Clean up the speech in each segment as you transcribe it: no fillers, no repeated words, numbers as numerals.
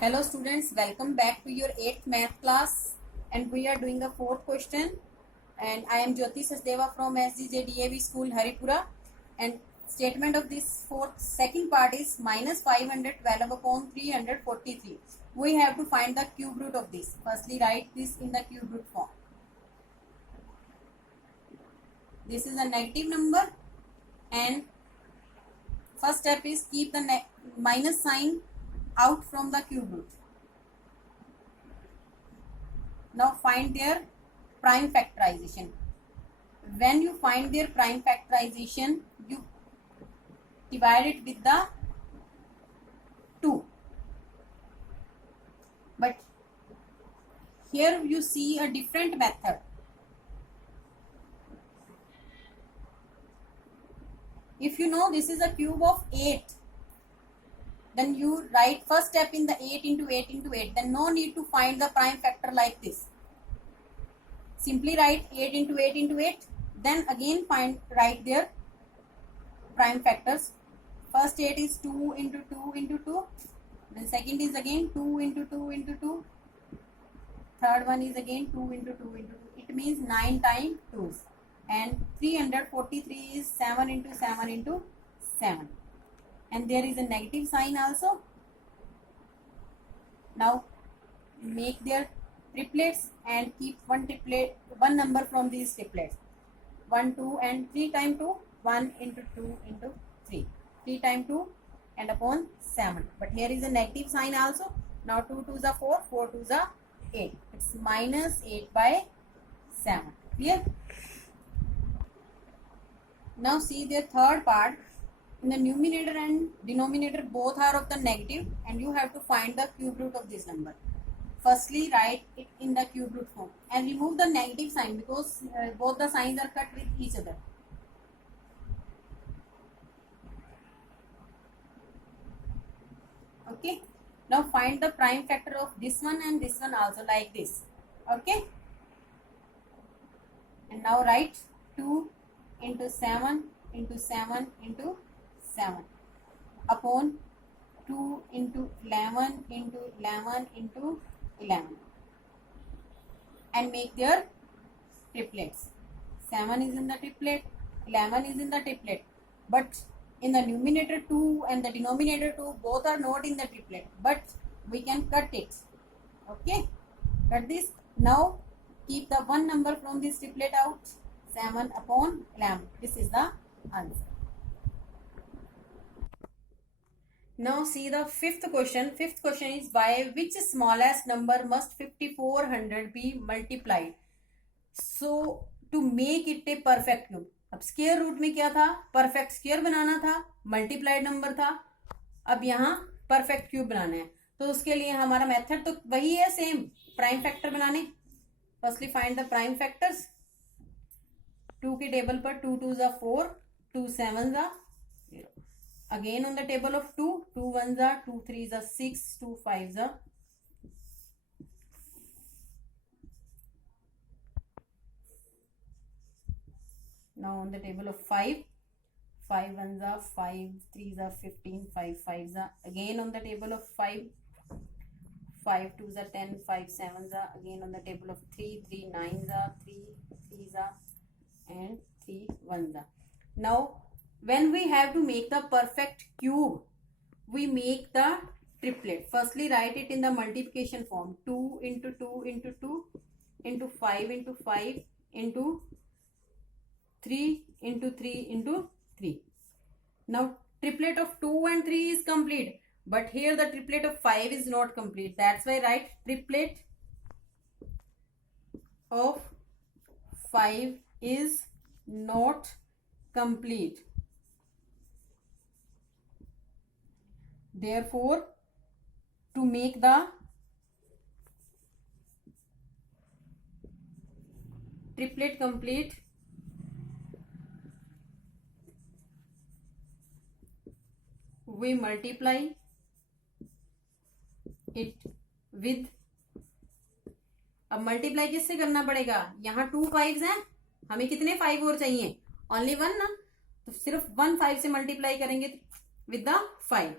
Hello students, welcome back to your 8th math class and we are doing the 4th question and I am Jyoti Sachdeva from SGJDAV School Haripura and statement of this second part is minus 512 upon 343. We have to find the cube root of this. Firstly write this in the cube root form. This is a negative number and first step is keep the minus sign out from the cube root. Now find their prime factorization. When you find their prime factorization, you divide it with the 2. But here you see a different method. If you know this is a cube of 8, then you write first step in the 8 into 8 into 8. Then no need to find the prime factor like this. Simply write 8 into 8 into 8. Then again write their prime factors. First 8 is 2 into 2 into 2. Then second is again 2 into 2 into 2. Third one is again 2 into 2 into 2. It means 9 times 2s. And 343 is 7 into 7 into 7. And there is a negative sign also. Now make their triplets and keep one number from these triplets. 1, 2 and 3 times 2, 1 into 2 into 3. 3 times 2 and upon 7. But here is a negative sign also. Now 2 2s are 4, 4 2s are 8. It's minus 8 by 7. Clear? Now see their third part. In the numerator and denominator both are of the negative and you have to find the cube root of this number. Firstly write it in the cube root form and remove the negative sign because both the signs are cut with each other. Okay. Now find the prime factor of this one and this one also like this. Okay. And now write 2 into 7 into 7 into 7 upon 2 into 11 into 11 into 11 and make their triplets. 7 is in the triplet, 11 is in the triplet, but in the numerator 2 and the denominator 2 both are not in the triplet, but we can cut it. Okay, cut this. Now keep the one number from this triplet out. 7 upon 11. This is the answer. Now see the fifth question. Fifth question is by which smallest number must 5400 be multiplied so to make it a perfect cube. अब square root में क्या था, perfect square बनाना था, multiplied number था. अब यहाँ perfect cube बनाना है तो उसके लिए हमारा मेथड तो वही है, सेम प्राइम फैक्टर बनाने. Firstly find the prime factors. 2 के टेबल पर 2 2s are 4, 2 7s are 0. Again on the table of 2, 2 1s are 2 3s are 6, 2 5s are. Now on the table of 5, 5 1s are 5, 3s are 15, 5 5s are. Again on the table of 5, 5 2s are 10, 5 7s are. Again on the table of 3, 3 9s are, 3 3s are and 3 1s are. Now when we have to make the perfect cube, we make the triplet. Firstly write it in the multiplication form. 2 into 2 into 2 into 5 into 5 into 3 into 3 into 3. Now triplet of 2 and 3 is complete, but here the triplet of 5 is not complete. That's why write triplet of 5 is not complete. Therefore, to make the triplet complete, we multiply it with. अब multiply किससे करना पड़ेगा, यहाँ 2 5s हैं, हमें कितने 5 और चाहिए, ओनली 1 ना, तो सिर्फ 1 5 से मल्टीप्लाई करेंगे with the 5.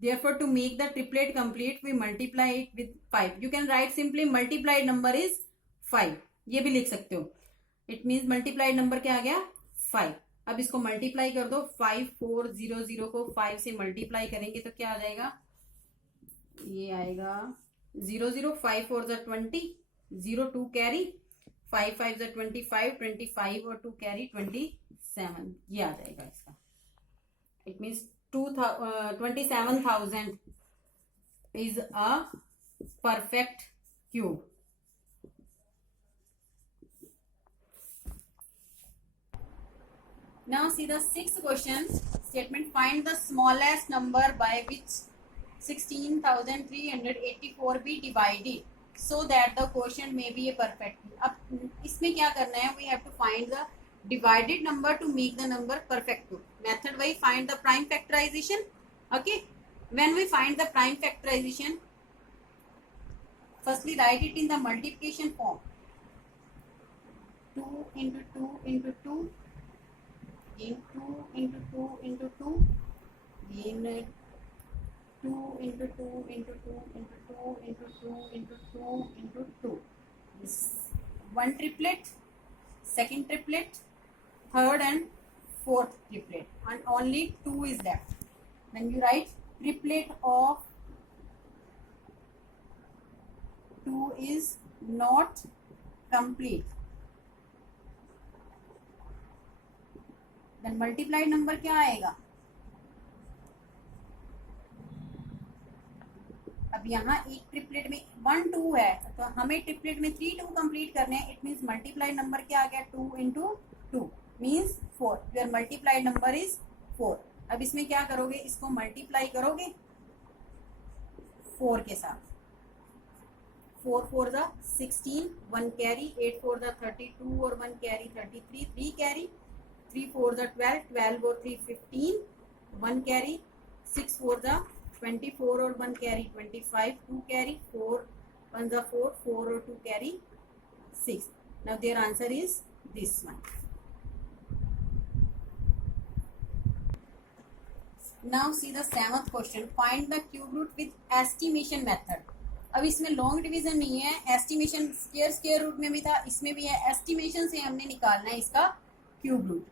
Therefore, to make the triplet complete, we multiply it with 5. You can write simply multiplied number is 5. ये भी लिख सकते हो. It means multiplied number क्या आ गया 5. अब इसको मल्टीप्लाई कर दो. 5400 को 5 से मल्टीप्लाई करेंगे तो क्या आ जाएगा, ये आएगा 00. 5 4 ज़ा 20, 0 2 कैरी, 5 5 ज़ा 25, 25 और 2 कैरी 27. ये आ जाएगा इसका. It means 27,000 is a perfect cube. Now see the sixth question statement. Find the smallest number by which 16,384 be divided so that the quotient may be a perfect cube. अब इसमें क्या करना है, we have to find the divided number to make the number perfect cube. Method by find the prime factorization. Okay, when we find the prime factorization, firstly write it in the multiplication form. 2 into 2 into 2 gain 2 into 2 into 2 gain 2 into 2 into 2 into 2 into 2 into 2 into 2. This one triplet, second triplet, third and fourth triplet, and only 2 is left. Then you write triplet of 2 is not complete. Then multiplied number क्या आएगा, अब यहाँ एक triplet में 1 2 है तो हमें triplet में 3 2 कंप्लीट करने हैं. इट मीन्स मल्टीप्लाइड नंबर क्या आ गया, 2 into 2 means 4. Your multiplied number is 4. अब इसमें क्या करोगे, इसको मल्टीप्लाई करोगे 4 के साथ. 4 4 ज़ा 16, 1 कैरी, 8 4 ज़ा 32 और 1 कैरी 33, 3 कैरी, 3 4 ज़ा 12, 12 और 3 15, 1 कैरी, 6 4 ज़ा 24 और 1 कैरी 25, 2 कैरी, 4 1 ज़ा 4, 4 और 2 carry 6. Now their answer is this one. Now see the seventh question. Find the cube root with estimation method. अब इसमें लॉन्ग डिवीजन नहीं है, एस्टिमेशन स्क्वायर रूट में भी था, इसमें भी है. एस्टिमेशन से हमने निकालना है इसका क्यूब रूट.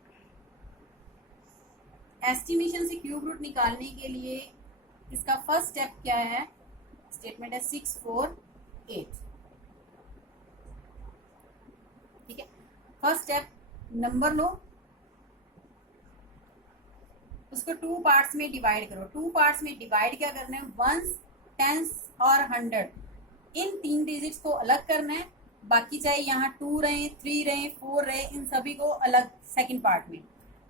एस्टिमेशन से क्यूब रूट निकालने के लिए इसका फर्स्ट स्टेप क्या है, स्टेटमेंट है 6 4 8. ठीक है, फर्स्ट स्टेप नंबर लो, उसको 2 पार्ट्स में डिवाइड करो. 2 पार्ट्स में डिवाइड क्या करना है, वंस, टेंस और 100. इन 3 डिजिट्स को अलग करना है. बाकी चाहे यहाँ 2 रहे, 3 रहे, 4 रहे, इन सभी को अलग सेकंड पार्ट में.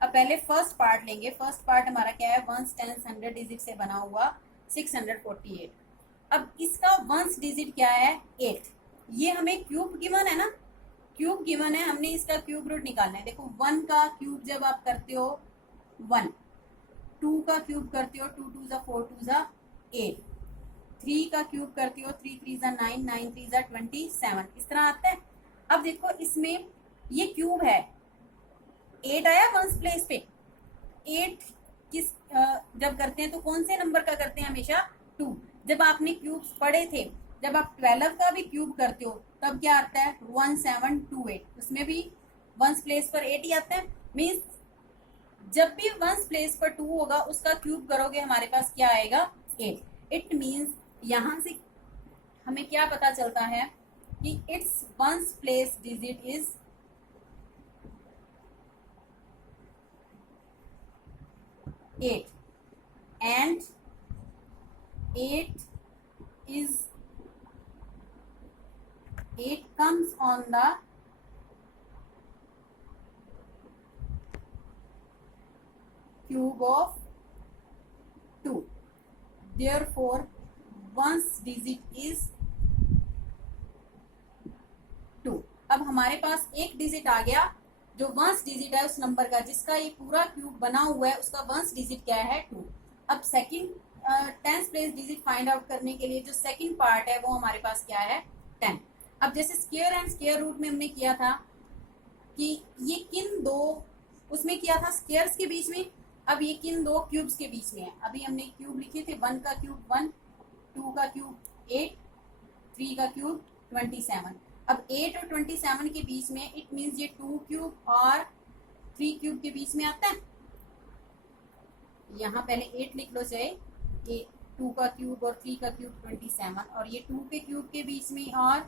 अब पहले फर्स्ट पार्ट लेंगे. फर्स्ट पार्ट हमारा क्या है, वंस टेंस 100 डिजिट से बना हुआ 648. अब इसका वंस डिजिट क्या है 8. ये हमें क्यूब गिवन है ना, क्यूब गिवन है, हमने इसका क्यूब रूट निकालना है. देखो 1 का क्यूब जब आप करते हो 1, 2 का क्यूब करते हो 2 2 ज़ा 4 2 ज़ा 8, 3 का क्यूब करते हो 3 3 ज़ा 9 9 3 ज़ा 27. इस तरह आता है. अब देखो इसमें ये क्यूब है, 8 आया वंस प्लेस पे. 8 किस जब करते हैं तो कौन से नंबर का करते हैं, हमेशा 2. जब आपने क्यूब्स पढ़े थे, जब आप 12 का भी क्यूब करते हो तब क्या आता है 1728. उसमें भी वंस प्लेस पर 8 ही आता है. मीन्स जब भी वंस प्लेस पर 2 होगा उसका क्यूब करोगे हमारे पास क्या आएगा 8. इट मीन्स यहाँ से हमें क्या पता चलता है कि it's ones place digit is 8 and 8 comes on the cube of 2. Therefore ones digit is 2. अब हमारे पास एक डिजिट आ गया जो वंस डिजिट है उस नंबर का जिसका ये पूरा क्यूब बना हुआ है, उसका वंस डिजिट क्या है 2. अब second tens place digit find out करने के लिए जो सेकंड पार्ट है वो हमारे पास क्या है 10. अब जैसे स्क्वायर एंड स्क्वायर रूट में हमने किया था कि ये किन दो उसमें किया था स्क्वायर्स के बीच में, अब ये किन दो क्यूब्स के बीच में है? अभी हमने क्यूब लिखे थे, 1 का क्यूब 1, 2 का क्यूब 8, 3 का क्यूब 27। अब 8 और 27 के बीच में इट मीन्स ये 2 क्यूब और 3 क्यूब के बीच में आता है। यहाँ पहले 8 लिख लो, चाहे ये 2 का क्यूब और 3 का क्यूब 27, और ये 2 के क्यूब के बीच में और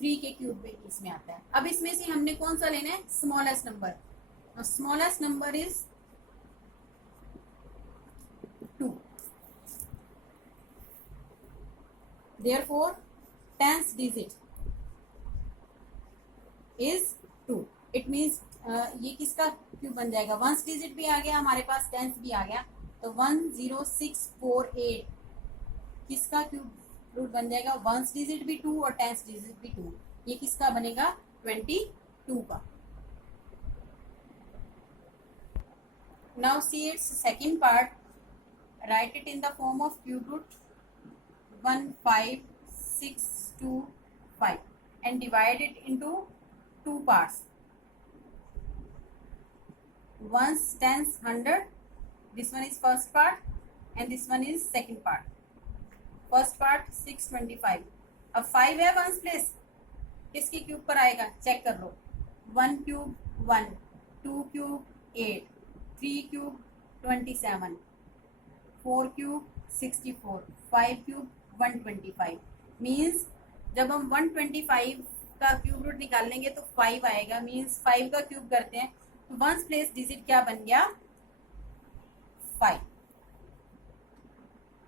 3 के क्यूब के बीच में आता है। अब इसमें से हमने कौन सा लेना है? Smallest number. Smallest number is 2, therefore 10th digit is 2. It means ये किसका क्यूब बन जाएगा? 1st डिजिट भी आ गया हमारे पास, 10th भी आ गया, तो 10648 किसका क्यूब रूट बन जाएगा? 1st डिजिट भी 2 और 10th डिजिट भी 2। ये किसका बनेगा? 22 का। Now see it's second part, write it in the form of cube root 15625 and divide it into 2 parts. 1's 10's 100. This one is first part and this one is second part. First part 625. अब 5 है 1's place, किसके cube पर आएगा? Check कर लो। 1 cube 1, 2 cube 8, 3 cube 27, 4 cube 64, 5 cube 125। Means जब हम 125 का cube root निकाल लेंगे तो 5 आएगा, मीन्स 5 का क्यूब करते हैं तो 1's प्लेस डिजिट क्या बन गया? 5।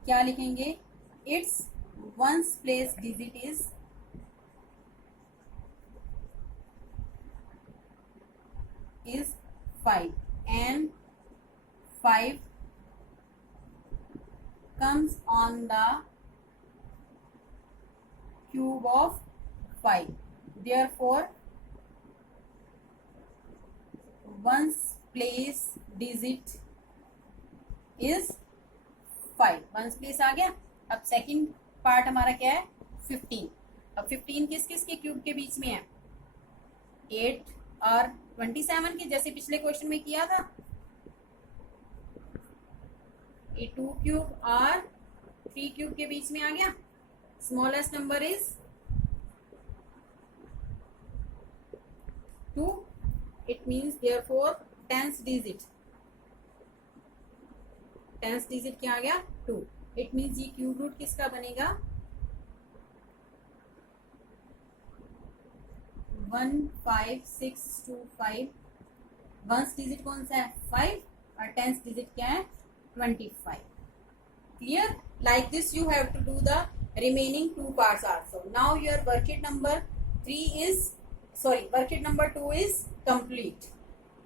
क्या लिखेंगे? It's 1's place digit is 5 and 5 comes on the cube of 5. Therefore 1's place digit is 5. 1's place आ गया। अब सेकंड पार्ट हमारा क्या है? 15। अब 15 किस किस के क्यूब के बीच में है? 8 और 27 के, जैसे पिछले क्वेश्चन में किया था। ये 2 क्यूब और 3 क्यूब के बीच में आ गया। Smallest number is 2. It means therefore 10th digit क्या आ गया? 2. इट मीन्स ये क्यूब रूट किसका बनेगा? 15625। 1st डिजिट कौन सा है? 5 और 10th डिजिट क्या है? 25. Clear? Like this you have to do the remaining 2 parts also. Now your worksheet number 2 is complete.